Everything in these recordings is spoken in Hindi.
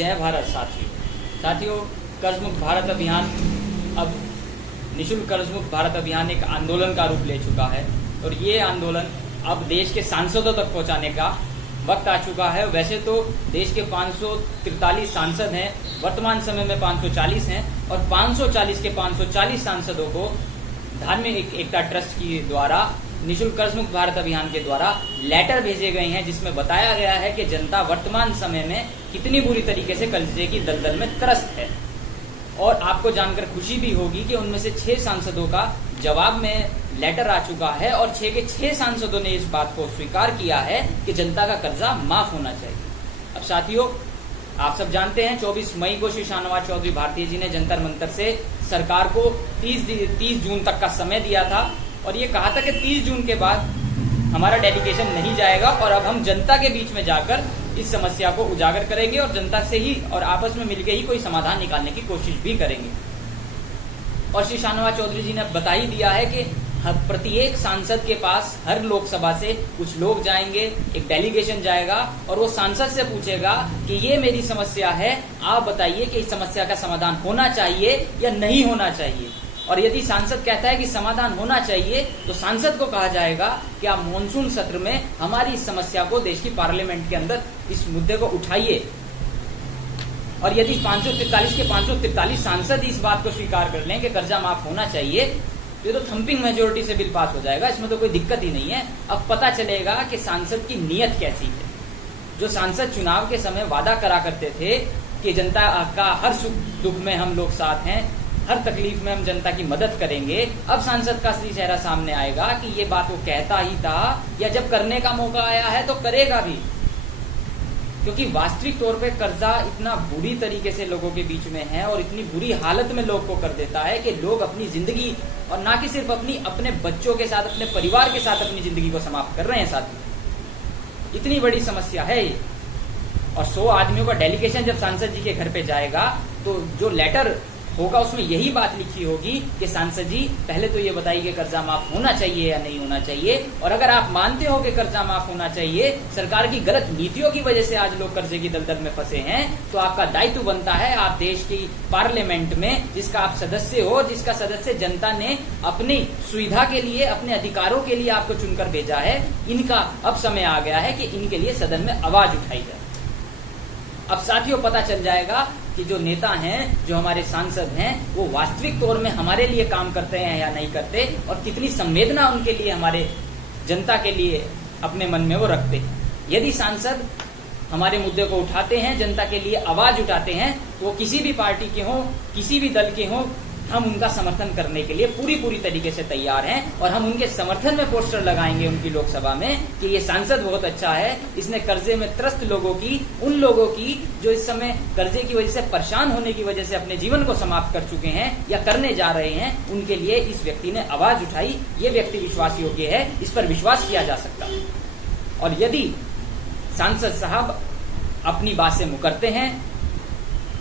जय भारत साथियों, कर्ज मुक्त भारत अभियान अब निःशुल्क कर्ज मुक्त भारत अभियान एक आंदोलन का रूप ले चुका है और ये आंदोलन अब देश के सांसदों तक पहुंचाने का वक्त आ चुका है। वैसे तो देश के 543 सांसद हैं, वर्तमान समय में 540 हैं और 540 के 540 सांसदों को धार्मिक एकता ट्रस्ट के द्वारा निःशुल्क कर्ज मुक्त भारत अभियान के द्वारा लेटर भेजे गए हैं, जिसमें बताया गया है कि जनता वर्तमान समय में कितनी बुरी तरीके से कर्जे की दलदल में त्रस्त है। और आपको जानकर खुशी भी होगी कि उनमें से 6 सांसदों का जवाब में लेटर आ चुका है और 6 के 6 सांसदों ने इस बात को स्वीकार किया है कि जनता का कर्जा माफ होना चाहिए। अब साथियों, आप सब जानते हैं 24 मई को श्री शाहनवाज चौधरी भारती जी ने जंतर मंतर से सरकार को 30 जून तक का समय दिया था और ये कहा था कि 30 जून के बाद हमारा डेलीगेशन नहीं जाएगा और अब हम जनता के बीच में जाकर इस समस्या को उजागर करेंगे और जनता से ही और आपस में मिलकर ही कोई समाधान निकालने की कोशिश भी करेंगे। और श्री शाहनवाज चौधरी जी ने बता ही दिया है कि प्रत्येक सांसद के पास हर लोकसभा से कुछ लोग जाएंगे, एक डेलीगेशन जाएगा और वो सांसद से पूछेगा कि ये मेरी समस्या है, आप बताइए कि इस समस्या का समाधान होना चाहिए या नहीं होना चाहिए। और यदि सांसद कहता है कि समाधान होना चाहिए तो सांसद को कहा जाएगा कि आप मॉनसून सत्र में हमारी इस समस्या को देश की पार्लियामेंट के अंदर इस मुद्दे को उठाइए। और यदि 543 के 543 सांसद इस बात को स्वीकार कर लें कि कर्जा माफ होना चाहिए तो ये तो थंपिंग मेजोरिटी से बिल पास हो जाएगा, इसमें तो कोई दिक्कत ही नहीं है। अब पता चलेगा कि सांसद की नीयत कैसी है। जो सांसद चुनाव के समय वादा करा करते थे कि जनता का हर सुख दुख में हम लोग साथ हैं, हर तकलीफ में हम जनता की मदद करेंगे, अब सांसद का असली चेहरा सामने आएगा कि ये बात वो कहता ही था या जब करने का मौका आया है तो करेगा भी। क्योंकि वास्तविक तौर पे कर्जा इतना बुरी तरीके से लोगों के बीच में है और इतनी बुरी हालत में लोग को कर देता है कि लोग अपनी जिंदगी और ना कि सिर्फ अपने बच्चों के साथ, अपने परिवार के साथ अपनी जिंदगी को समाप्त कर रहे हैं। साथ इतनी बड़ी समस्या है ये। और 100 आदमियों का डेलीगेशन जब सांसद जी के घर पे जाएगा तो जो लेटर होगा उसमें यही बात लिखी होगी कि सांसद जी पहले तो ये बताइए कि कर्जा माफ होना चाहिए या नहीं होना चाहिए। और अगर आप मानते हो कि कर्जा माफ होना चाहिए, सरकार की गलत नीतियों की वजह से आज लोग कर्जे की दलदल में फंसे हैं, तो आपका दायित्व बनता है, आप देश की पार्लियामेंट में जिसका आप सदस्य हो, जिसका सदस्य जनता ने अपनी सुविधा के लिए, अपने अधिकारों के लिए आपको चुनकर भेजा है, इनका अब समय आ गया है कि इनके लिए सदन में आवाज उठाई जाए। अब साथियों पता चल जाएगा कि जो नेता हैं, जो हमारे सांसद हैं, वो वास्तविक तौर में हमारे लिए काम करते हैं या नहीं करते और कितनी संवेदना उनके लिए, हमारे जनता के लिए अपने मन में वो रखते हैं। यदि सांसद हमारे मुद्दे को उठाते हैं, जनता के लिए आवाज उठाते हैं, तो वो किसी भी पार्टी के हों, किसी भी दल के हों, हम उनका समर्थन करने के लिए पूरी तरीके से तैयार हैं और हम उनके समर्थन में पोस्टर लगाएंगे उनकी लोकसभा में कि ये सांसद बहुत अच्छा है, इसने कर्जे में त्रस्त लोगों की, उन लोगों की जो इस समय कर्जे की वजह से परेशान होने की वजह से अपने जीवन को समाप्त कर चुके हैं या करने जा रहे हैं, उनके लिए इस व्यक्ति ने आवाज उठाई, ये व्यक्ति विश्वास योग्य है, इस पर विश्वास किया जा सकता है। और यदि सांसद साहब अपनी बात से मुकरते हैं,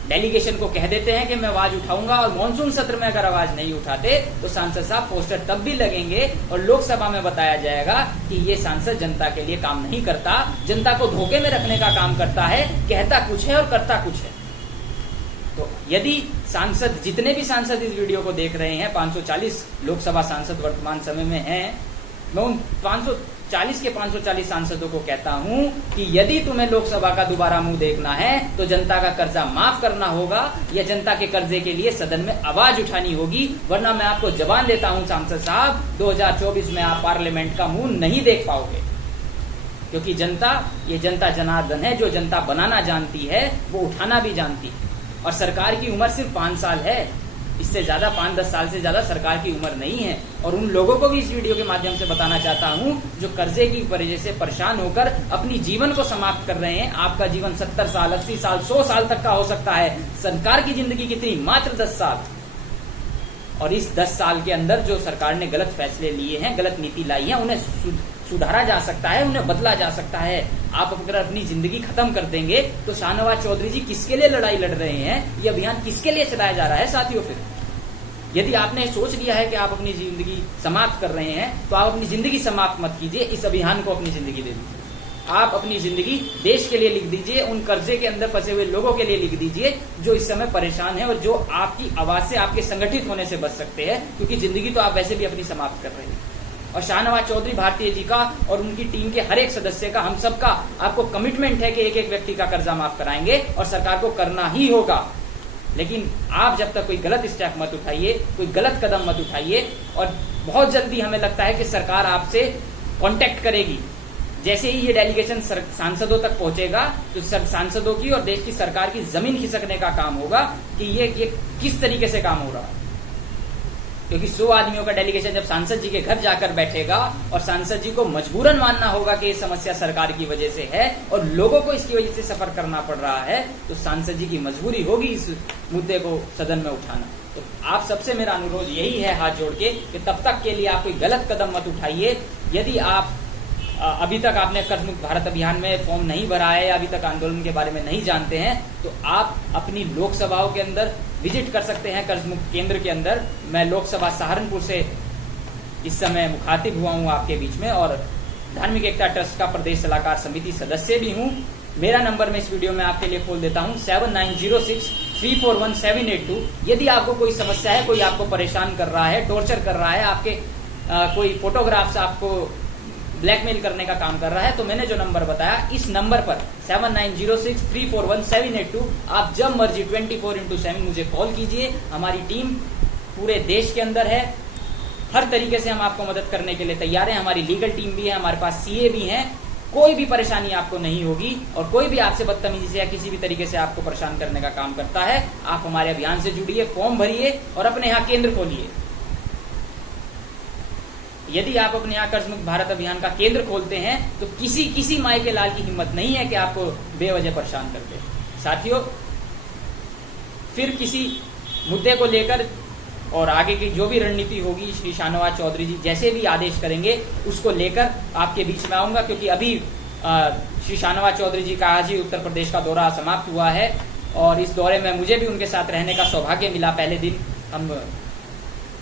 डेलीगेशन को कह देते हैं कि मैं आवाज उठाऊंगा और मॉनसून सत्र में अगर आवाज नहीं उठाते तो सांसद साहब पोस्टर तब भी लगेंगे और लोकसभा में बताया जाएगा कि ये सांसद जनता के लिए काम नहीं करता, जनता को धोखे में रखने का काम करता है, कहता कुछ है और करता कुछ है। तो यदि सांसद, जितने भी सांसद इस वीडियो को देख रहे हैं, 540 लोकसभा सांसद वर्तमान समय में हैं, मैं उन 540 के 540 सांसदों को कहता हूं कि यदि तुम्हें लोकसभा का दोबारा मुंह देखना है तो जनता का कर्जा माफ करना होगा या जनता के कर्जे के लिए सदन में आवाज उठानी होगी, वरना मैं आपको जबान देता हूं सांसद साहब, 2024 में आप पार्लियामेंट का मुंह नहीं देख पाओगे। क्योंकि जनता, ये जनता जनार्दन है, जो जनता बनाना जानती है वो उठाना भी जानती है। और सरकार की उम्र सिर्फ 5 साल है, इससे ज्यादा 5-10 साल से ज्यादा सरकार की उम्र नहीं है। और उन लोगों को भी इस वीडियो के माध्यम से बताना चाहता हूं जो कर्जे की वजह से परेशान होकर अपनी जीवन को समाप्त कर रहे हैं। आपका जीवन 70 साल, 80 साल, 100 साल तक का हो सकता है, सरकार की जिंदगी कितनी, मात्र 10 साल। और इस 10 साल के अंदर जो सरकार ने गलत फैसले लिए हैं, गलत नीति लाई है, उन्हें सुधारा जा सकता है, उन्हें बदला जा सकता है। आप अगर अपनी जिंदगी खत्म कर देंगे तो शाहनवाज चौधरी जी किसके लिए लड़ाई लड़ रहे हैं, ये अभियान किसके लिए चलाया जा रहा है साथियों? फिर यदि आपने सोच लिया है कि आप अपनी जिंदगी समाप्त कर रहे हैं तो आप अपनी जिंदगी समाप्त मत कीजिए, इस अभियान को अपनी जिंदगी दे दीजिए। आप अपनी जिंदगी देश के लिए लिख दीजिए, उन कर्जे के अंदर फंसे हुए लोगों के लिए लिख दीजिए जो इस समय परेशान है और जो आपकी आवाज से, आपके संगठित होने से बच सकते हैं, क्योंकि जिंदगी तो आप वैसे भी अपनी समाप्त कर रहे हैं। और शाहनवाज चौधरी भारतीय जी का और उनकी टीम के हर एक सदस्य का, हम सबका आपको कमिटमेंट है कि एक एक व्यक्ति का कर्जा माफ कराएंगे और सरकार को करना ही होगा। लेकिन आप जब तक कोई गलत स्टेप मत उठाइए, कोई गलत कदम मत उठाइए, और बहुत जल्दी हमें लगता है कि सरकार आपसे कांटेक्ट करेगी। जैसे ही ये डेलीगेशन सांसदों तक पहुंचेगा तो सांसदों की और देश की सरकार की जमीन खिसकने का काम होगा कि ये किस तरीके से काम हो रहा है। क्योंकि 100 आदमियों का डेलीगेशन जब सांसद जी के घर जाकर बैठेगा और सांसद जी को मजबूरन मानना होगा कि ये समस्या सरकार की वजह से है और लोगों को इसकी वजह से सफर करना पड़ रहा है, तो सांसद जी की मजबूरी होगी इस मुद्दे को सदन में उठाना। तो आप सबसे मेरा अनुरोध यही है हाथ जोड़ के कि तब तक के लिए आप कोई गलत कदम मत उठाइए। यदि आप अभी तक आपने कर्ज मुक्त भारत अभियान में फॉर्म नहीं भरा है, अभी तक आंदोलन के बारे में नहीं जानते हैं, तो आप अपनी लोकसभाओं के अंदर विजिट कर सकते हैं, कर्ज मुक्त केंद्र के अंदर। मैं लोकसभा सहारनपुर से इस समय मुखातिब हुआ हूं आपके बीच में और धार्मिक एकता ट्रस्ट का प्रदेश सलाहकार समिति सदस्य भी हूं। मेरा नंबर मैं इस वीडियो में आपके लिए खोल देता हूं 7906341782। यदि आपको कोई समस्या है, कोई आपको परेशान कर रहा है, टॉर्चर कर रहा है, आपके कोई फोटोग्राफ्स आपको ब्लैकमेल करने का काम कर रहा है, तो मैंने जो नंबर बताया इस नंबर पर 7906341782 आप जब मर्जी 24/7 मुझे कॉल कीजिए। हमारी टीम पूरे देश के अंदर है, हर तरीके से हम आपको मदद करने के लिए तैयार हैं। हमारी लीगल टीम भी है, हमारे पास सीए भी हैं। कोई भी परेशानी आपको नहीं होगी और कोई भी आपसे बदतमीजी से या किसी भी तरीके से आपको परेशान करने का काम करता है, आप हमारे अभियान से जुड़िए, फॉर्म भरिए और अपने यहाँ केंद्र खोलिए। यदि आप अपने यहाँ कर्ज मुक्त भारत अभियान का केंद्र खोलते हैं तो किसी माई के लाल की हिम्मत नहीं है कि आपको बेवजह परेशान कर दे। साथियों, फिर किसी मुद्दे को लेकर और आगे की जो भी रणनीति होगी, श्री शाहनवाज चौधरी जी जैसे भी आदेश करेंगे उसको लेकर आपके बीच में आऊंगा। क्योंकि अभी श्री शाहनवाज चौधरी जी का आज ही उत्तर प्रदेश का दौरा समाप्त हुआ है और इस दौरे में मुझे भी उनके साथ रहने का सौभाग्य मिला। पहले दिन हम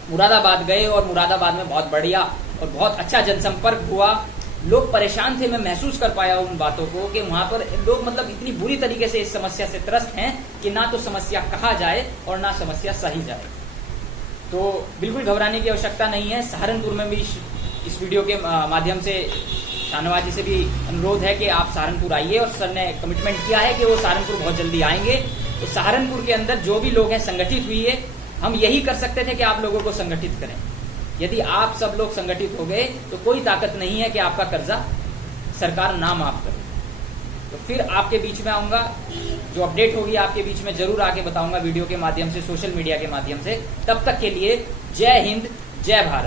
मुरादाबाद गए और मुरादाबाद में बहुत बढ़िया और बहुत अच्छा जनसंपर्क हुआ। लोग परेशान थे, मैं महसूस कर पाया उन बातों को कि वहां पर लोग मतलब इतनी बुरी तरीके से इस समस्या से त्रस्त हैं कि ना तो समस्या कहा जाए और ना समस्या सही जाए। तो बिल्कुल घबराने की आवश्यकता नहीं है। सहारनपुर में भी इस वीडियो के माध्यम से शाहनवाज जी से भी अनुरोध है कि आप सहारनपुर आइए और सर ने कमिटमेंट किया है कि वो सहारनपुर बहुत जल्दी आएंगे। तो सहारनपुर के अंदर जो भी लोग हैं संगठित हुई, हम यही कर सकते थे कि आप लोगों को संगठित करें। यदि आप सब लोग संगठित हो गए तो कोई ताकत नहीं है कि आपका कर्जा सरकार ना माफ करे। तो फिर आपके बीच में आऊंगा, जो अपडेट होगी आपके बीच में जरूर आके बताऊंगा वीडियो के माध्यम से, सोशल मीडिया के माध्यम से। तब तक के लिए जय हिंद, जय भारत।